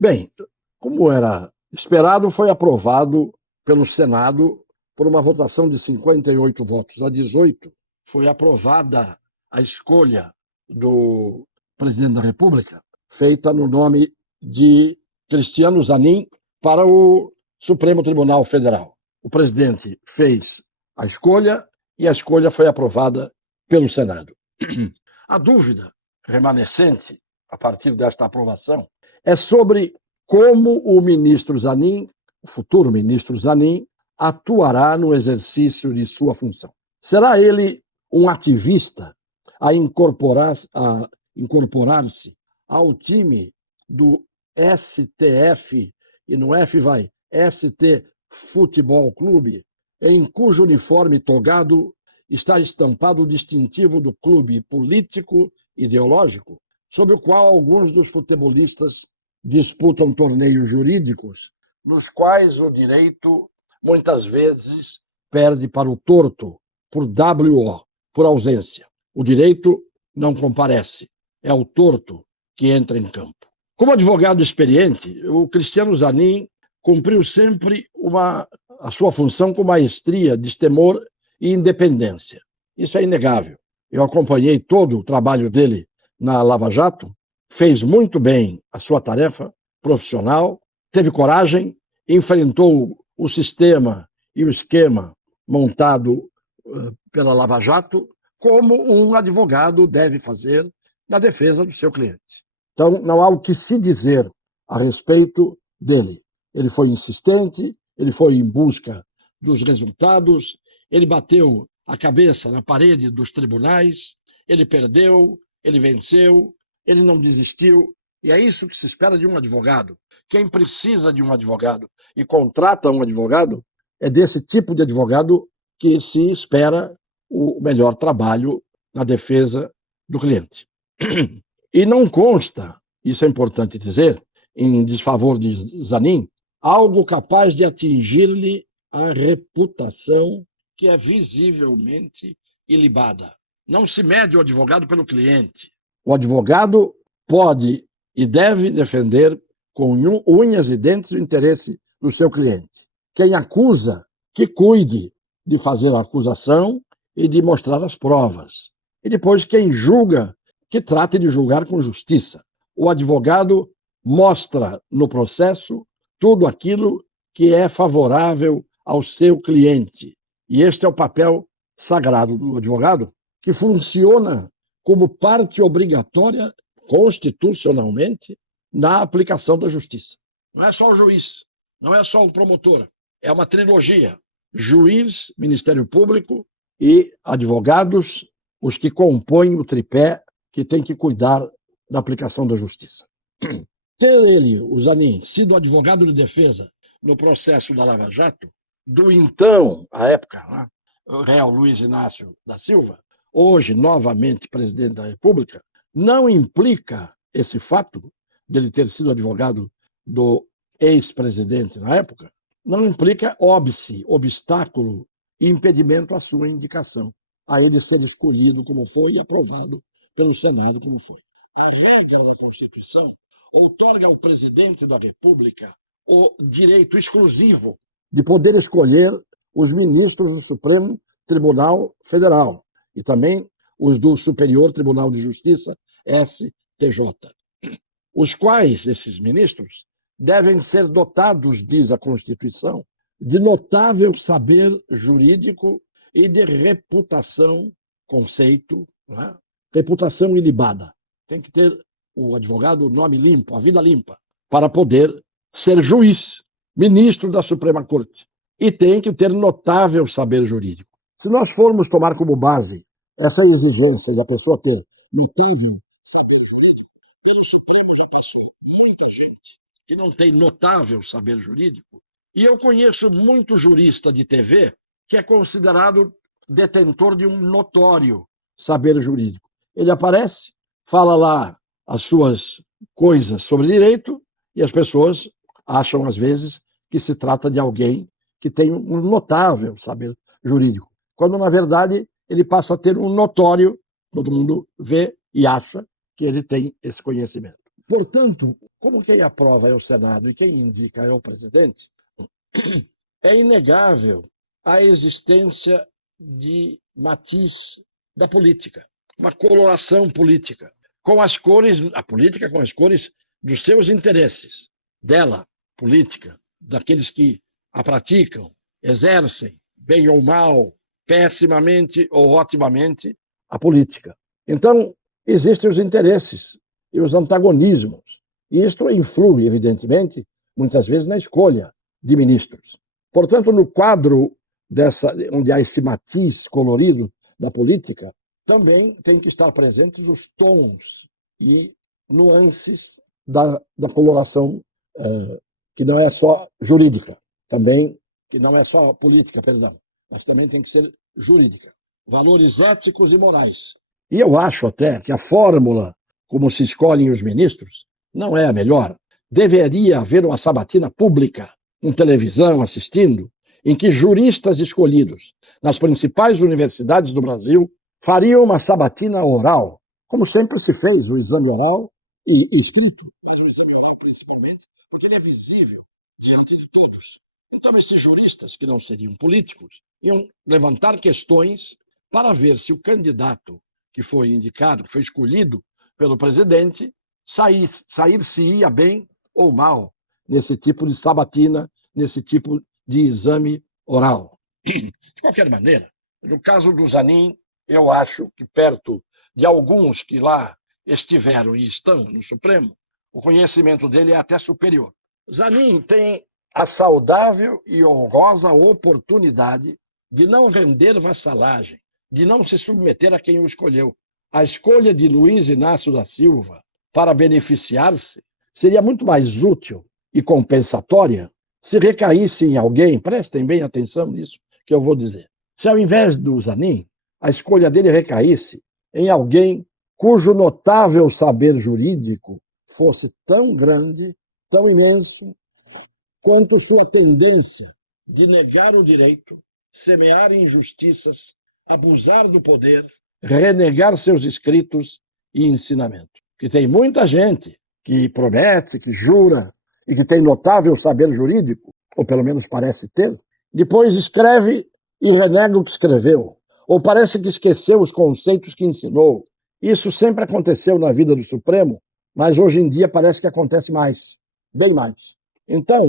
Bem, como era esperado, foi aprovado pelo Senado por uma votação de 58 votos a 18. Foi aprovada a escolha do presidente da República, feita no nome de Cristiano Zanin, para o Supremo Tribunal Federal. O presidente fez a escolha e a escolha foi aprovada pelo Senado. A dúvida remanescente, a partir desta aprovação, é sobre como o ministro Zanin, o futuro ministro Zanin, atuará no exercício de sua função. Será ele um ativista a incorporar-se ao time do STF, e no F vai ST Futebol Clube, em cujo uniforme togado está estampado o distintivo do clube político ideológico, sob o qual alguns dos futebolistas disputam torneios jurídicos, nos quais o direito muitas vezes perde para o torto, por WO, por ausência. O direito não comparece, é o torto que entra em campo. Como advogado experiente, o Cristiano Zanin cumpriu sempre a sua função com maestria, destemor e independência. Isso é inegável. Eu acompanhei todo o trabalho dele na Lava Jato, fez muito bem a sua tarefa profissional, teve coragem, enfrentou o sistema e o esquema montado pela Lava Jato, como um advogado deve fazer na defesa do seu cliente. Então, não há o que se dizer a respeito dele. Ele foi insistente, ele foi em busca dos resultados, ele bateu a cabeça na parede dos tribunais, ele perdeu, ele venceu, ele não desistiu. E é isso que se espera de um advogado. Quem precisa de um advogado e contrata um advogado, é desse tipo de advogado que se espera o melhor trabalho na defesa do cliente. E não consta, isso é importante dizer, em desfavor de Zanin, algo capaz de atingir-lhe a reputação, que é visivelmente ilibada. Não se mede o advogado pelo cliente. O advogado pode e deve defender com unhas e dentes o interesse do seu cliente. Quem acusa, que cuide de fazer a acusação e de mostrar as provas. E depois, quem julga, que trate de julgar com justiça. O advogado mostra no processo tudo aquilo que é favorável ao seu cliente. E este é o papel sagrado do advogado, que funciona como parte obrigatória, constitucionalmente, na aplicação da justiça. Não é só o juiz, não é só o promotor, é uma trilogia. Juiz, Ministério Público e advogados, os que compõem o tripé que tem que cuidar da aplicação da justiça. Ter ele, o Zanin, sido advogado de defesa no processo da Lava Jato, do então, à época, o réu Luiz Inácio da Silva, hoje novamente presidente da República, não implica esse fato de ele ter sido advogado do ex-presidente na época, não implica óbice, obstáculo e impedimento à sua indicação, a ele ser escolhido como foi e aprovado pelo Senado como foi. A regra da Constituição outorga ao presidente da República o direito exclusivo de poder escolher os ministros do Supremo Tribunal Federal e também os do Superior Tribunal de Justiça, STJ, os quais, esses ministros, devem ser dotados, diz a Constituição, de notável saber jurídico e de reputação, conceito, reputação ilibada. Tem que ter o advogado o nome limpo, a vida limpa, para poder ser juiz, ministro da Suprema Corte. E tem que ter notável saber jurídico. Se nós formos tomar como base essa exigência da pessoa ter notável saber jurídico, pelo Supremo já passou muita gente que não tem notável saber jurídico. E eu conheço muito jurista de TV que é considerado detentor de um notório saber jurídico. Ele aparece, fala lá as suas coisas sobre direito e as pessoas acham, às vezes, que se trata de alguém que tem um notável saber jurídico, quando, na verdade, ele passa a ter um notório, todo mundo vê e acha que ele tem esse conhecimento. Portanto, como quem aprova é o Senado e quem indica é o presidente, é inegável a existência de matiz da política, uma coloração política, com as cores, a política com as cores dos seus interesses, dela, política, daqueles que a praticam, exercem, bem ou mal, pessimamente ou otimamente, a política. Então, existem os interesses e os antagonismos. E isto influi, evidentemente, muitas vezes na escolha de ministros. Portanto, no quadro onde há esse matiz colorido da política, também tem que estar presentes os tons e nuances da coloração, que não é só jurídica, também, que não é só política, perdão, mas também tem que ser jurídica. Valores éticos e morais. E eu acho até que a fórmula como se escolhem os ministros não é a melhor. Deveria haver uma sabatina pública, em televisão, assistindo, em que juristas escolhidos nas principais universidades do Brasil fariam uma sabatina oral, como sempre se fez, o exame oral e escrito, mas o exame oral principalmente, porque ele é visível diante de todos. Então, esses juristas, que não seriam políticos, iam levantar questões para ver se o candidato que foi indicado, que foi escolhido pelo presidente, sair-se-ia bem ou mal nesse tipo de sabatina, nesse tipo de exame oral. De qualquer maneira, no caso do Zanin, eu acho que perto de alguns que lá estiveram e estão no Supremo, o conhecimento dele é até superior. Zanin tem a saudável e honrosa oportunidade de não render vassalagem, de não se submeter a quem o escolheu. A escolha de Luiz Inácio da Silva para beneficiar-se seria muito mais útil e compensatória se recaísse em alguém, prestem bem atenção nisso que eu vou dizer, se ao invés do Zanin, a escolha dele recaísse em alguém cujo notável saber jurídico fosse tão grande, tão imenso, quanto sua tendência de negar o direito, semear injustiças, abusar do poder, renegar seus escritos e ensinamento. Que tem muita gente que promete, que jura e que tem notável saber jurídico, ou pelo menos parece ter, depois escreve e renega o que escreveu, ou parece que esqueceu os conceitos que ensinou. Isso sempre aconteceu na vida do Supremo, mas hoje em dia parece que acontece mais, bem mais. Então,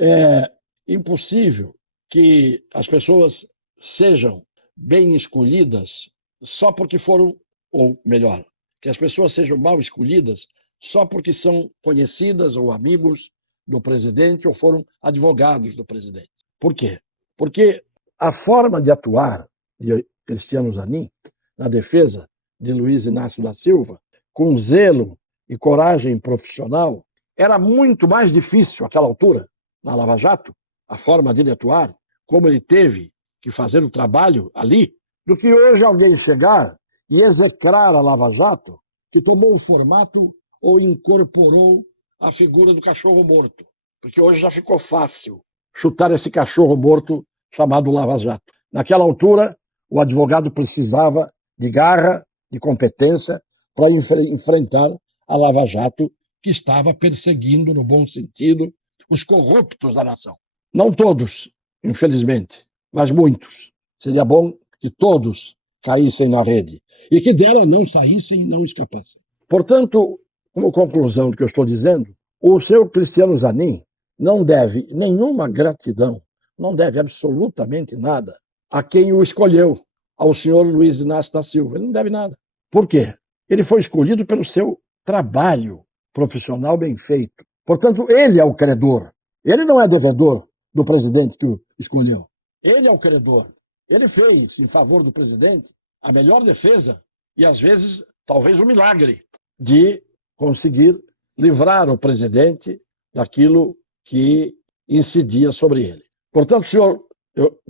é impossível que as pessoas sejam bem escolhidas só porque foram, ou melhor, que as pessoas sejam mal escolhidas só porque são conhecidas ou amigos do presidente ou foram advogados do presidente. Por quê? Porque a forma de atuar de Cristiano Zanin na defesa de Luiz Inácio da Silva, com zelo e coragem profissional, era muito mais difícil àquela altura, na Lava Jato, a forma dele atuar, como ele teve que fazer o trabalho ali, do que hoje alguém chegar e execrar a Lava Jato, que tomou o formato ou incorporou a figura do cachorro morto. Porque hoje já ficou fácil chutar esse cachorro morto chamado Lava Jato. Naquela altura, o advogado precisava de garra, de competência para enfrentar a Lava Jato, que estava perseguindo, no bom sentido, os corruptos da nação. Não todos, infelizmente, mas muitos. Seria bom que todos caíssem na rede e que dela não saíssem e não escapassem. Portanto, como conclusão do que eu estou dizendo, o seu Cristiano Zanin não deve nenhuma gratidão, não deve absolutamente nada a quem o escolheu, ao senhor Luiz Inácio da Silva. Ele não deve nada. Por quê? Ele foi escolhido pelo seu trabalho profissional bem feito. Portanto, ele é o credor. Ele não é devedor do presidente que o escolheu. Ele é o credor. Ele fez, em favor do presidente, a melhor defesa e, às vezes, talvez um milagre de conseguir livrar o presidente daquilo que incidia sobre ele. Portanto, o senhor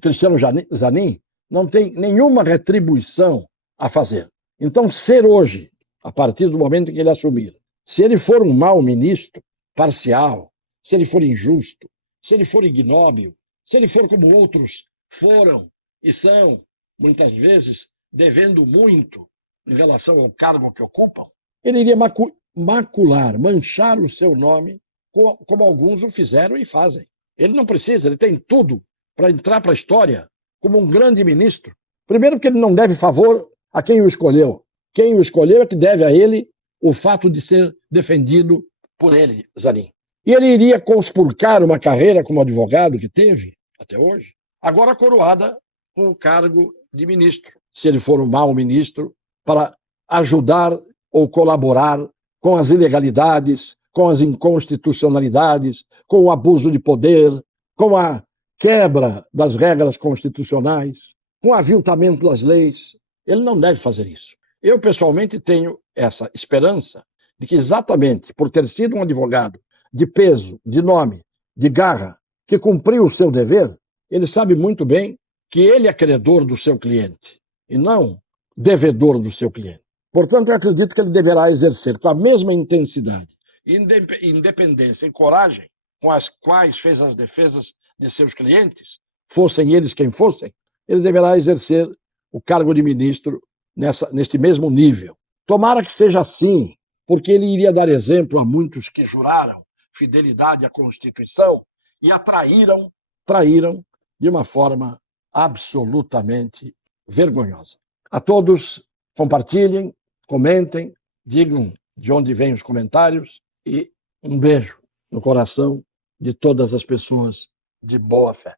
Cristiano Zanin não tem nenhuma retribuição a fazer. Então, ser hoje, a partir do momento em que ele assumir, se ele for um mau ministro, parcial, se ele for injusto, se ele for ignóbil, se ele for como outros foram e são, muitas vezes, devendo muito em relação ao cargo que ocupam, ele iria macular, manchar o seu nome, como alguns o fizeram e fazem. Ele não precisa, ele tem tudo para entrar para a história como um grande ministro. Primeiro, porque ele não deve favor a quem o escolheu. Quem o escolheu é que deve a ele o fato de ser defendido por ele, Zanin. E ele iria conspurcar uma carreira como advogado que teve até hoje, agora coroada com o cargo de ministro, se ele for um mau ministro, para ajudar ou colaborar com as ilegalidades, com as inconstitucionalidades, com o abuso de poder, com a quebra das regras constitucionais, com o aviltamento das leis. Ele não deve fazer isso. Eu, pessoalmente, tenho essa esperança de que, exatamente por ter sido um advogado de peso, de nome, de garra, que cumpriu o seu dever, ele sabe muito bem que ele é credor do seu cliente e não devedor do seu cliente. Portanto, eu acredito que ele deverá exercer com a mesma intensidade, independência e coragem com as quais fez as defesas de seus clientes, fossem eles quem fossem, ele deverá exercer o cargo de ministro neste mesmo nível. Tomara que seja assim, porque ele iria dar exemplo a muitos que juraram fidelidade à Constituição e a traíram de uma forma absolutamente vergonhosa. A todos, compartilhem, comentem, digam de onde vêm os comentários e um beijo no coração de todas as pessoas de boa fé.